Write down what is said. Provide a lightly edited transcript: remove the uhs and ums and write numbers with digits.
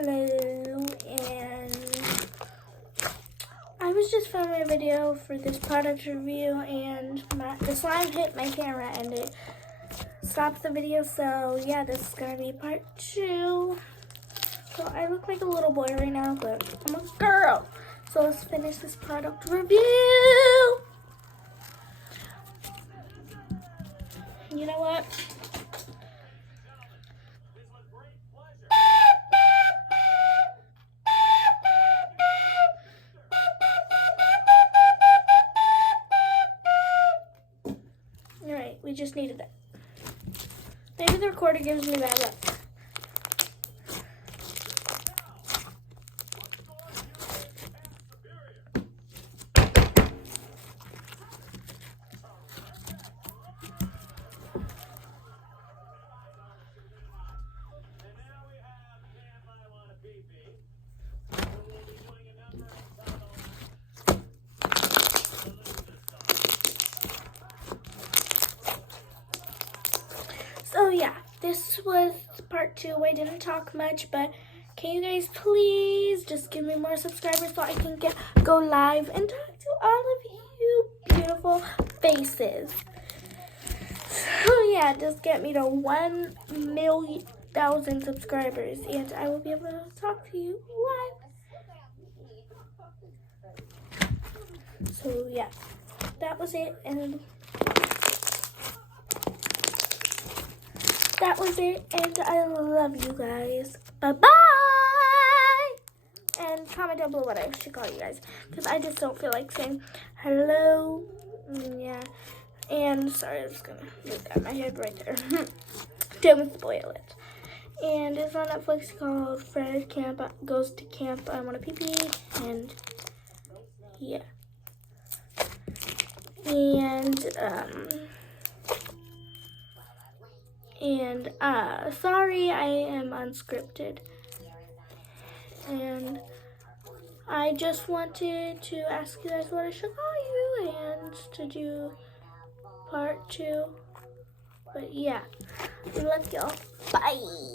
Hello, and I was just filming a video for this product review, and the slime hit my camera and it stopped the video. So yeah, this is gonna be part 2. So I look like a little boy right now, but I'm a girl. So let's finish this product review. You know what? Alright, we just needed that. Maybe the recorder gives me that luck. So yeah, this was part 2. I didn't talk much, but can you guys please just give me more subscribers so I can go live and talk to all of you beautiful faces. So yeah, just get me to 1,000,000 subscribers and I will be able to talk to you live. So yeah, that was it, and I love you guys. Bye-bye! And comment down below what I should call you guys, because I just don't feel like saying hello. Yeah. And sorry, I'm just going to move that in my head right there. Don't spoil it. And it's on Netflix called Fred Goes to Camp. I Want a Pee-Pee. And yeah. And sorry, I am unscripted. And I just wanted to ask you guys what I should call you and to do part 2. But yeah, love y'all. Bye.